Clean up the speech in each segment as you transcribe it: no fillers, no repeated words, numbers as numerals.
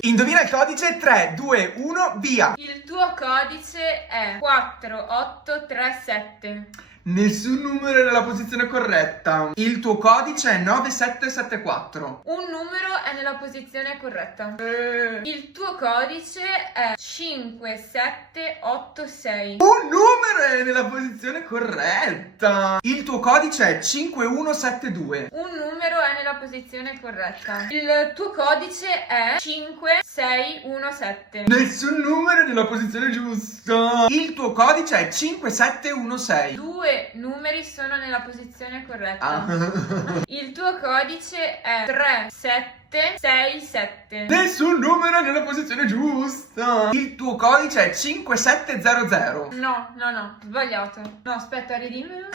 Indovina il codice. 3, 2, 1, via. Il tuo codice è 4837. Nessun numero è nella posizione corretta. Il tuo codice è 9774. Un numero è nella posizione corretta. Il tuo codice è 5786. Un numero è nella posizione corretta. Il tuo codice è 5172. Un numero è nella posizione corretta. Il tuo codice è 5617. Nessun numero è nella posizione giusta. Il tuo codice è 5716. Due numeri sono nella posizione corretta. Il tuo codice è 3767. Nessun numero è nella posizione giusta. Il tuo codice è 5700. No, sbagliato. No, aspetta, ridimmi.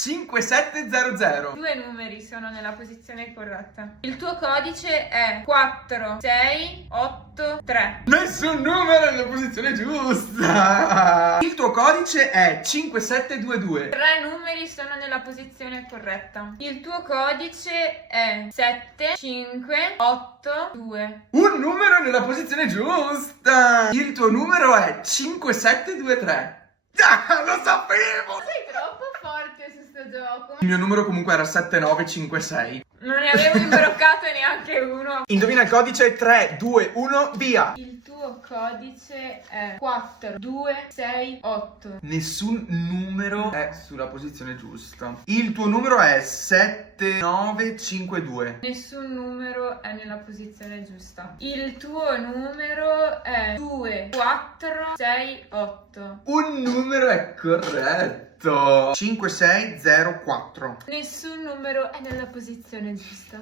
5700. Due numeri sono nella posizione corretta. Il tuo codice è 4683. Nessun numero è nella posizione giusta. Il tuo codice è 5722. Tre numeri sono nella posizione corretta. Il tuo codice è 7582. Un numero è nella posizione giusta. Il tuo numero è 5723. Ah, lo sapevo! Sei troppo forte su sto gioco. Il mio numero comunque era 7956. Non ne avevo imbroccato neanche uno. Indovina il codice. 3, 2, 1, via. Il tuo codice è 4268. Nessun numero è sulla posizione giusta. Il tuo numero è 7952. Nessun numero è nella posizione giusta. Il tuo numero è 2468. Un numero è corretto. 5604. Nessun numero è nella posizione giusta.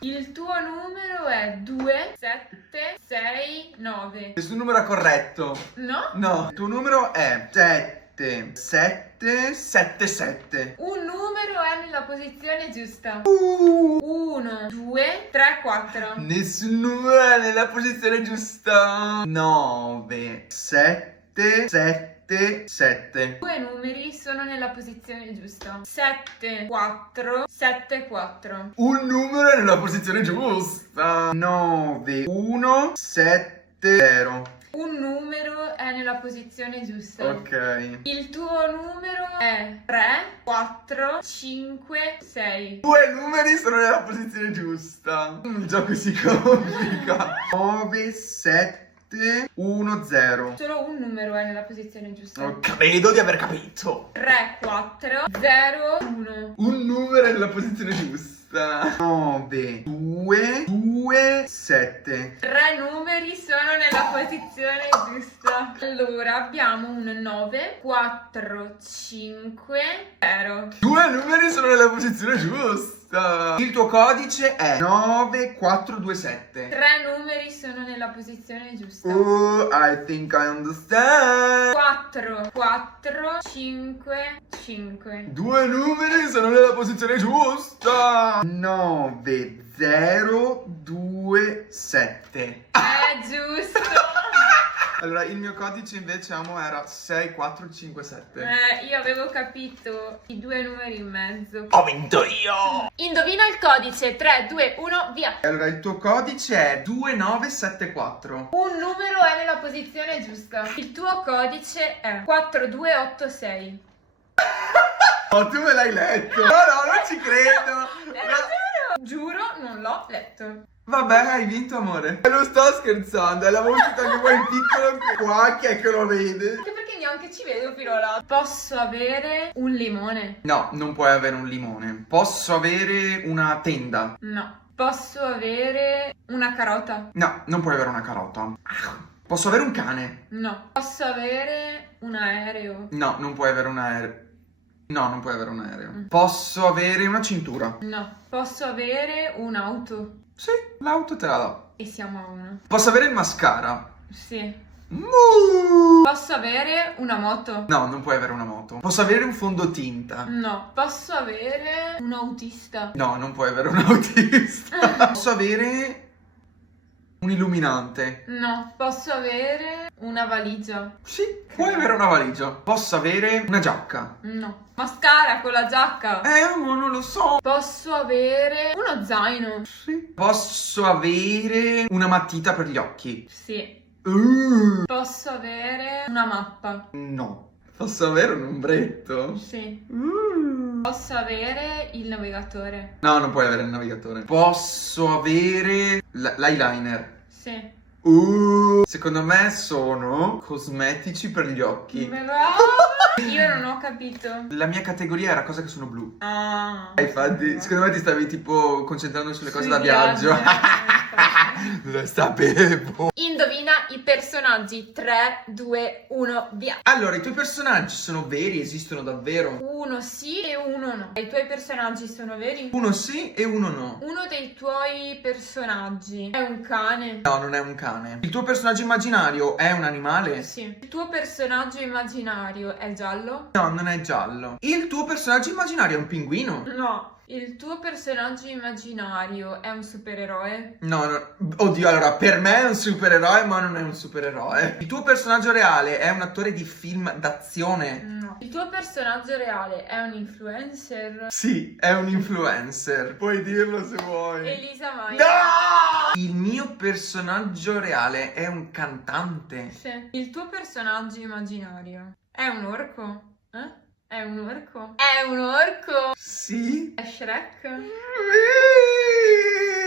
Il tuo numero è 2769. Nessun numero è corretto. No? No, il tuo numero è 7777. Un numero è nella posizione giusta. 1, 2, 3, 4. Nessun numero è nella posizione giusta. 9, 7, 7, 7. Due numeri sono nella posizione giusta. 7, 4, 7, 4. Un numero è nella posizione giusta. 9, 1, 7, 0. Un numero è nella posizione giusta. Ok. Il tuo numero è 3, 4, 5, 6. Due numeri sono nella posizione giusta. Il gioco si complica. 9, 7, 1, 0. Solo un numero è nella posizione giusta. Credo di aver capito. 3, 4, 0, 1. Un numero è nella posizione giusta. 9, 2, 2, 7. Tre numeri sono nella posizione giusta. Allora abbiamo un 9, 4, 5, 0. Due numeri sono nella posizione giusta. Il tuo codice è 9427. Tre numeri sono nella posizione giusta. Oh, I think I understand. 4, 4, 5, 5. Due numeri sono nella posizione giusta. 9, 0, 2, 7. È giusto. Allora, il mio codice invece, amo, era 6, 4, 5, 7. Io avevo capito i due numeri in mezzo. Ho vinto io! Indovina il codice. 3, 2, 1, via. Allora, il tuo codice è 2974. Un numero è nella posizione giusta. Il tuo codice è 4286. Oh, tu me l'hai letto! No, non ci credo! Giuro, non l'ho letto. Vabbè, hai vinto, amore. Non sto scherzando, è la voce che vuoi in piccolo qua, chi è che lo vede? Anche perché neanche ci vedo fino là. Posso avere un limone? No, non puoi avere un limone. Posso avere una tenda? No. Posso avere una carota? No, non puoi avere una carota. Posso avere un cane? No. Posso avere un aereo? No, non puoi avere un aereo. No, non puoi avere un aereo. Posso avere una cintura? No. Posso avere un'auto? Sì, l'auto te la do. E siamo a uno. Posso avere il mascara? Sì. Mu! Posso avere una moto? No, non puoi avere una moto. Posso avere un fondotinta? No. Posso avere un autista? No, non puoi avere un autista. Posso avere Un illuminante. No. Posso avere una valigia? Sì, puoi avere una valigia. Posso avere una giacca. No. Mascara con la giacca? Ma non lo so. Posso avere uno zaino? Sì. Posso avere una matita per gli occhi. Sì. Posso avere una mappa? No. Posso avere un ombretto? Sì. Posso avere il navigatore? No, non puoi avere il navigatore. Posso avere l'eyeliner. Sì. Secondo me sono cosmetici per gli occhi. Bravo! Io non ho capito. La mia categoria era cose che sono blu. Ah. Infatti, secondo me ti stavi tipo concentrando sulle cose Sui da viaggio. viaggi, Lo sapevo. Indovina i personaggi. 3, 2, 1, via. Allora, i tuoi personaggi sono veri? Esistono davvero? Uno sì e uno no. I tuoi personaggi sono veri? Uno sì e uno no. Uno dei tuoi personaggi è un cane? No, non è un cane. Il tuo personaggio immaginario è un animale? Sì. Il tuo personaggio immaginario è giallo? No, non è giallo. Il tuo personaggio immaginario è un pinguino? No. Il tuo personaggio immaginario è un supereroe? No, no. Oddio, allora, per me è un supereroe, ma non è un supereroe. Il tuo personaggio reale è un attore di film d'azione? No. Il tuo personaggio reale è un influencer? Sì, è un influencer. Puoi dirlo se vuoi. Elisa Mai? No! Il mio personaggio reale è un cantante? Sì. Il tuo personaggio immaginario è un orco? È un orco? È un orco? Sì. È Shrek?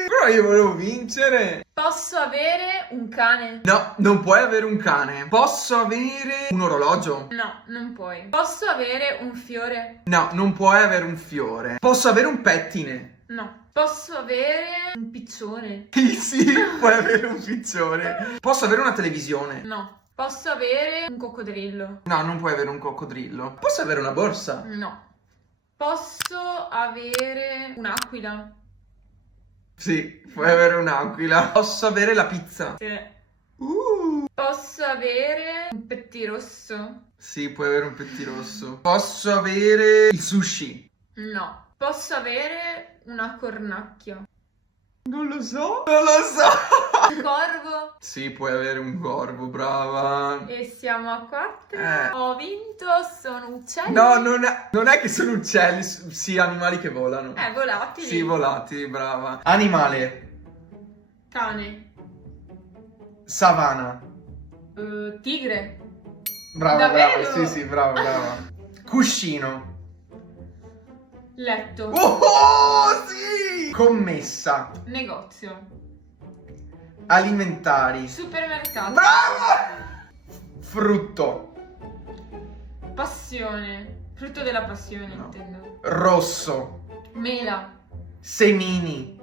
Però io volevo vincere. Posso avere un cane? No, non puoi avere un cane. Posso avere un orologio? No, non puoi. Posso avere un fiore? No, non puoi avere un fiore. Posso avere un pettine? No. Posso avere un piccione? Sì, puoi avere un piccione. Posso avere una televisione? No. Posso avere un coccodrillo? No, non puoi avere un coccodrillo. Posso avere una borsa? No. Posso avere un'aquila? Sì, puoi avere un'aquila. Posso avere la pizza? Sì. Posso avere un pettirosso? Sì, puoi avere un pettirosso. Posso avere il sushi? No. Posso avere una cornacchia? Non lo so. Non lo so. Un corvo? Sì, puoi avere un corvo, brava. E siamo a 4. Ho vinto, sono uccelli. No, non è che sono uccelli, sì, animali che volano. Volatili. Sì, volatili, brava. Animale. Cane. Savana. Tigre. Brava, Davvero? brava. Sì, sì, brava, brava. Cuscino. Letto. Oh, sì! Commessa. Negozio. Alimentari. Supermercato. Brava! Frutto. Passione. Frutto della passione, No. intendo. Rosso. Mela. Semini.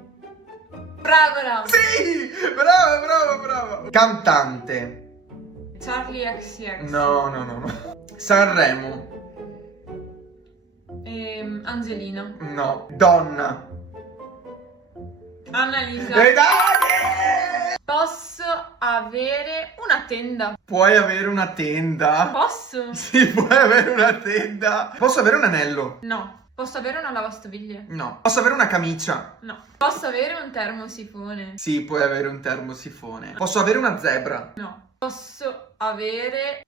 Fragola. Sì! Brava, brava, brava. Cantante. Charlie XCX. No, no, no, no. Sanremo. Angelina. No. Donna. Annalisa. E dai! Posso avere una tenda? Puoi avere una tenda? Posso? Sì, puoi avere una tenda. Posso avere un anello? No. Posso avere una lavastoviglie? No. Posso avere una camicia? No. Posso avere un termosifone? Sì, puoi avere un termosifone. Posso avere una zebra? No. Posso avere...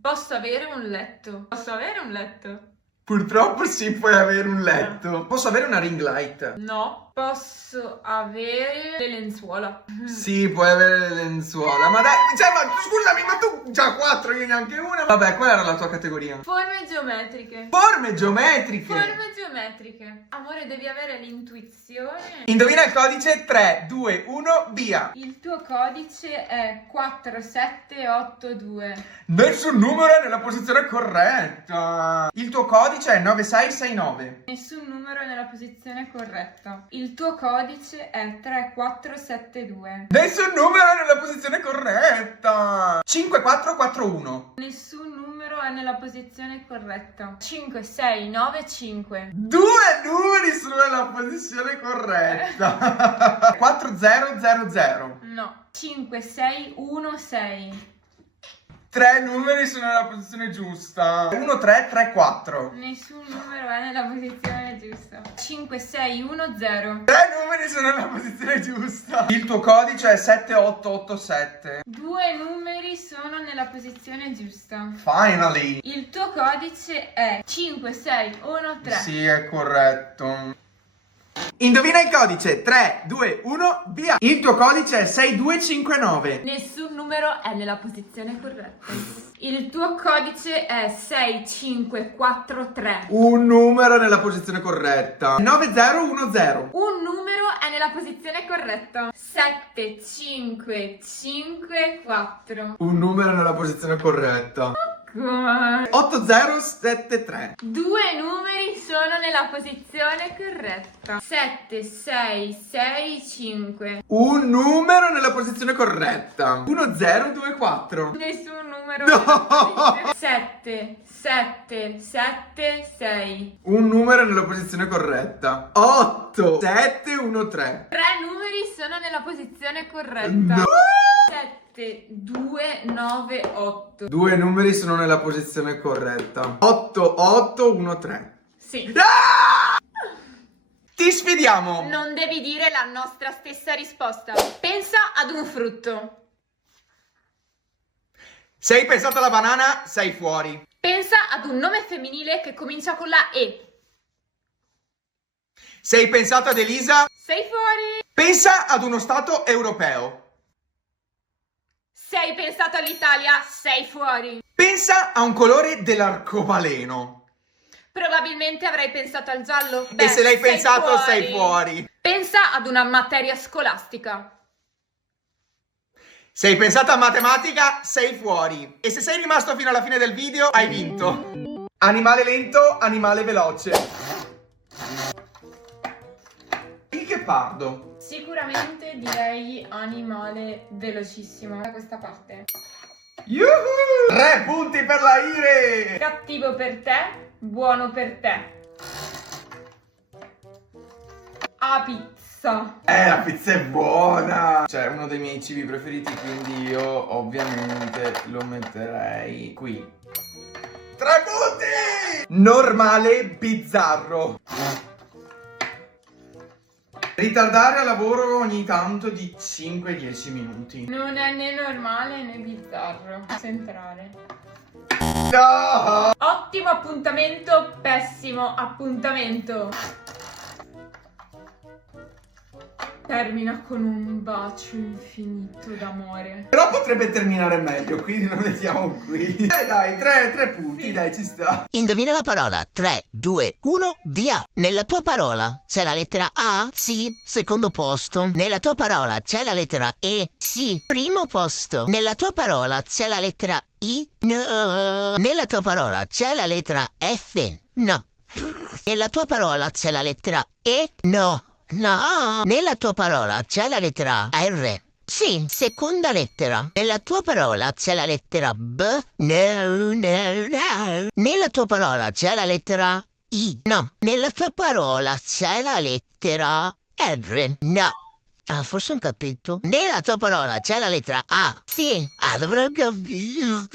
Posso avere un letto? Posso avere un letto? Purtroppo sì, puoi avere un letto. Posso avere una ring light? No. Posso avere le lenzuola? Sì, puoi avere le lenzuola. Ma dai, cioè, ma scusami, ma tu già 4, io neanche una. Vabbè, qual era la tua categoria? Forme geometriche. Forme geometriche. Forme geometriche. Amore, devi avere l'intuizione. Indovina il codice. 3, 2, 1, via. Il tuo codice è 4782. Nessun numero è nella posizione corretta. Il tuo codice è 9669. Nessun numero è nella posizione corretta. Il tuo codice è 3472. Nessun numero è nella posizione corretta. 5441. Nessun numero è nella posizione corretta. 5695. Due numeri sono nella posizione corretta. 4000. No. 5616. 3 numeri sono nella posizione giusta. 1, 3, 3, 4. Nessun numero è nella posizione giusta. 5, 6, 1, 0. 3 numeri sono nella posizione giusta. Il tuo codice è 7887. 2 numeri sono nella posizione giusta. Finally. Il tuo codice è 5, 6, 1, 3. Sì, è corretto. Indovina il codice. 3, 2, 1, via. Il tuo codice è 6259. Nessun numero è nella posizione corretta. Il tuo codice è 6543. Un numero nella posizione corretta. 9010. Un numero è nella posizione corretta. 7554. Un numero nella posizione corretta. 8073. 2 numeri sono nella posizione corretta. 7665. Un numero nella posizione corretta. 1024. Nessun numero nella posizione. 7776. Un numero nella posizione corretta. 8713. 3 numeri sono nella posizione corretta. No. 7298. 2 numeri sono nella posizione corretta. 8813. Sì. Ti sfidiamo. Non devi dire la nostra stessa risposta. Pensa ad un frutto. Se hai pensato alla banana, sei fuori. Pensa ad un nome femminile che comincia con la E. Se hai pensato ad Elisa, Sei fuori. pensa ad uno stato europeo. Se hai pensato all'Italia, sei fuori. Pensa a un colore dell'arcobaleno. Probabilmente avrai pensato al giallo. E se l'hai sei pensato, sei fuori. Pensa ad una materia scolastica. Se hai pensato a matematica, sei fuori. E se sei rimasto fino alla fine del video, hai vinto. Animale lento, animale veloce. Il ghepardo. Sicuramente direi animale velocissimo. Da questa parte. Yuhu! 3 punti per la Ire. Cattivo per te, buono per te. A pizza. La pizza è buona. Cioè, uno dei miei cibi preferiti, quindi io ovviamente lo metterei qui. 3 punti! Normale, bizzarro. Ritardare al lavoro ogni tanto di 5-10 minuti. Non è né normale né bizzarro. Centrale. No! Ottimo appuntamento, pessimo appuntamento. Termina con un bacio infinito d'amore. Però potrebbe terminare meglio, quindi lo mettiamo qui. Dai, 3 punti, dai, ci sta. Indovina la parola. 3, 2, 1, via. Nella tua parola c'è la lettera A? Sì, secondo posto. Nella tua parola c'è la lettera E? Sì, primo posto. Nella tua parola c'è la lettera I? No. Nella tua parola c'è la lettera F? No. Nella tua parola c'è la lettera E? No. No. Nella tua parola c'è la lettera R? Sì, seconda lettera. Nella tua parola c'è la lettera B? No, no, no. Nella tua parola c'è la lettera I? No. Nella tua parola c'è la lettera R? No. Ah, forse ho capito. Nella tua parola c'è la lettera A? Sì. Ah, dovrò capito.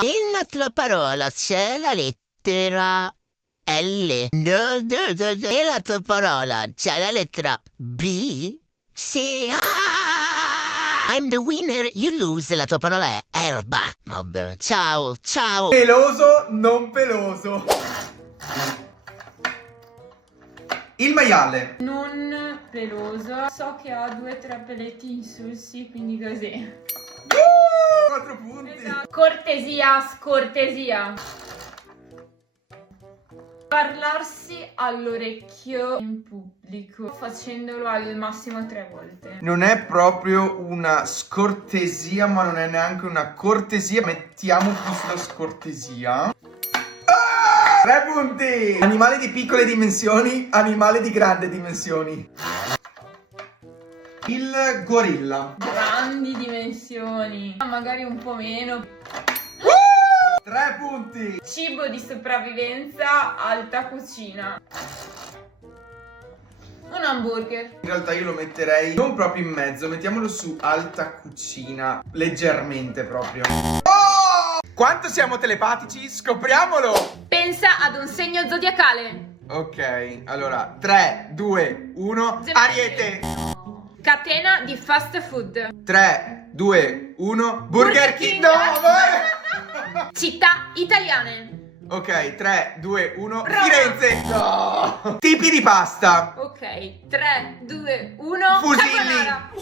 Nella tua parola c'è la lettera L? No, no, no, no. Nella tua parola c'è la lettera B? Sì. I'm the winner, you lose. La tua parola è erba. Vabbè, ciao, ciao. Peloso, non peloso. Il maiale. Non peloso. So che ha 2 o 3 peletti insulsi, quindi così. 4 punti. Esatto. Cortesia, scortesia. Parlarsi all'orecchio in pubblico, facendolo al massimo 3 volte. Non è proprio una scortesia, ma non è neanche una cortesia. Mettiamo più sulla scortesia. 3 punti. Animale di piccole dimensioni, animale di grandi dimensioni. Il gorilla. Grandi dimensioni, magari un po' meno. 3 punti. Cibo di sopravvivenza, alta cucina. Un hamburger. In realtà io lo metterei non proprio in mezzo, mettiamolo su alta cucina, leggermente proprio. Quanto siamo telepatici? Scopriamolo! Pensa ad un segno zodiacale. Ok, allora 3, 2, 1, Ariete. Catena di fast food. 3, 2, 1, Burger King. No! Città italiane. Ok, 3, 2, 1, Roma. Firenze. No! Tipi di pasta. Ok, 3, 2, 1. Fusilli.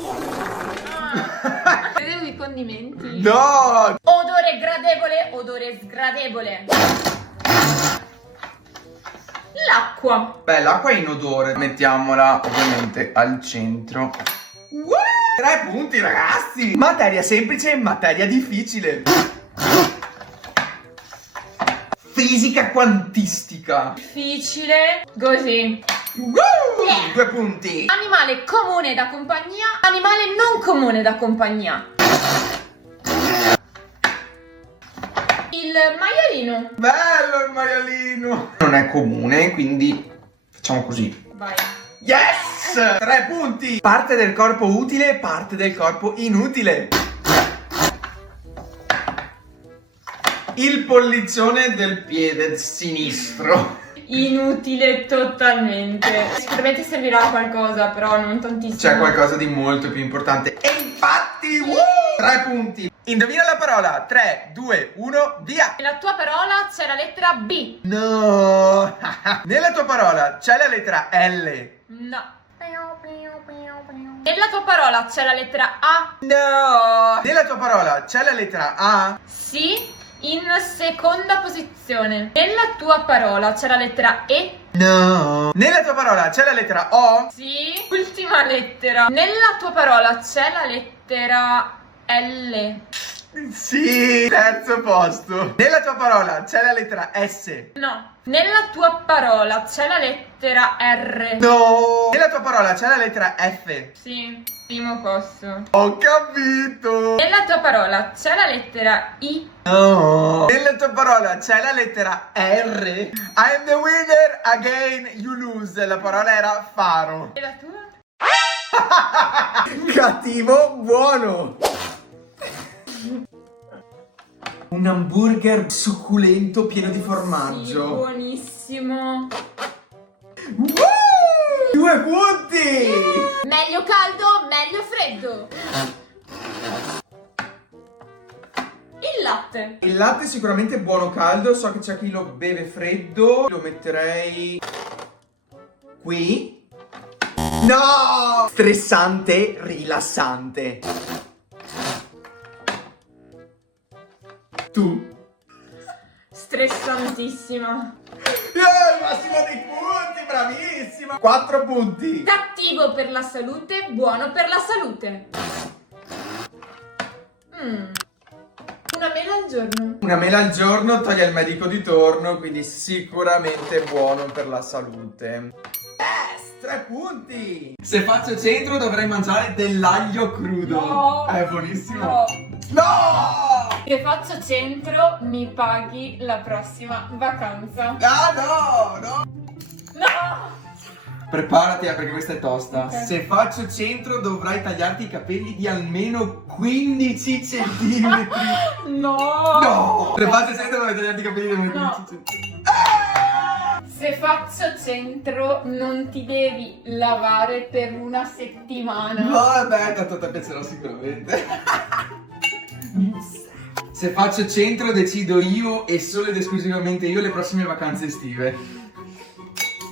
Vedevo i condimenti. No! Odore gradevole, odore sgradevole. L'acqua. Beh, l'acqua è inodore. Mettiamola ovviamente al centro. 3 punti, ragazzi. Materia semplice, materia difficile. Fisica quantistica. Difficile. Così. 2 punti. Animale comune da compagnia, animale non comune da compagnia. Il maialino. Bello il maialino. Non è comune, quindi facciamo così. Vai. Yes! 3 punti. Parte del corpo utile, parte del corpo inutile. Il pollicione del piede sinistro. Inutile totalmente. Sicuramente servirà a qualcosa, però non tantissimo. C'è qualcosa di molto più importante. E infatti, 3 punti. Indovina la parola. 3, 2, 1, via. Nella tua parola c'è la lettera B. No. Nella tua parola c'è la lettera L. No. Nella tua parola c'è la lettera A. No. Nella tua parola c'è la lettera A. Sì. In seconda posizione. Nella tua parola c'è la lettera E. No. Nella tua parola c'è la lettera O. Sì. Ultima lettera. Nella tua parola c'è la lettera L. Sì. Terzo posto. Nella tua parola c'è la lettera S. No. Nella tua parola c'è la lettera R. No. Nella tua parola c'è la lettera F. Sì. Primo posto. Ho capito. Nella tua parola c'è la lettera I. No. Nella tua parola c'è la lettera R. I'm the winner, again you lose. La parola era faro. E la tua? Cattivo, buono. Un hamburger succulento pieno di Sì, formaggio. buonissimo. 2 punti. Meglio caldo, meglio freddo. Il latte. Il latte è sicuramente buono caldo. So che c'è chi lo beve freddo. Lo metterei qui. No! Stressante, rilassante. Tu? Stressantissima. Massimo dei punti, bravissima. 4 punti. Cattivo per la salute, buono per la salute. Una mela al giorno. Una mela al giorno toglie il medico di torno, quindi sicuramente buono per la salute. Yes, 3 punti. Se faccio centro dovrei mangiare dell'aglio crudo. No. È buonissimo. No. No! Se faccio centro, mi paghi la prossima vacanza. Ah, no, no. No! Preparati, perché questa è tosta. Ok. Se faccio centro dovrai tagliarti i capelli di almeno 15 centimetri. No! No! Se faccio centro dovrai tagliarti i capelli di almeno 15 No. centimetri. Se faccio centro, non ti devi lavare per una settimana. No, vabbè, tanto ti piacerà sicuramente. Se faccio centro decido io e solo ed esclusivamente io le prossime vacanze estive.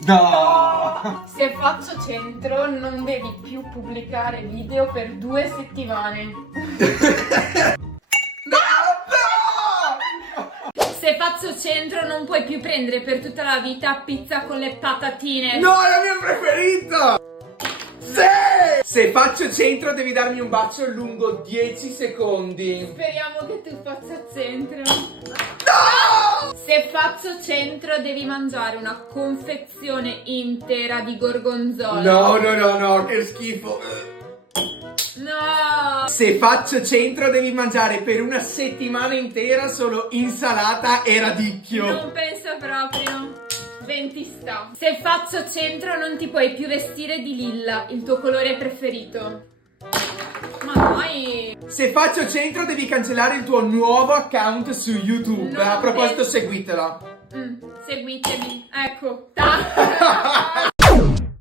No! Se faccio centro, non devi più pubblicare video per 2 settimane. No! Se faccio centro, non puoi più prendere per tutta la vita pizza con le patatine. No, è la mia preferita! Sì! Se faccio centro devi darmi un bacio lungo 10 secondi. Speriamo che tu faccia centro. No! Se faccio centro, devi mangiare una confezione intera di gorgonzola. No, no, no, no, che schifo. No! Se faccio centro devi mangiare per una settimana intera solo insalata e radicchio. Non penso proprio. Ben ti sta. Se faccio centro non ti puoi più vestire di lilla, il tuo colore preferito. Ma no! Dai. Se faccio centro devi cancellare il tuo nuovo account su YouTube. No, A proposito, seguitela. Seguitemi. Ecco.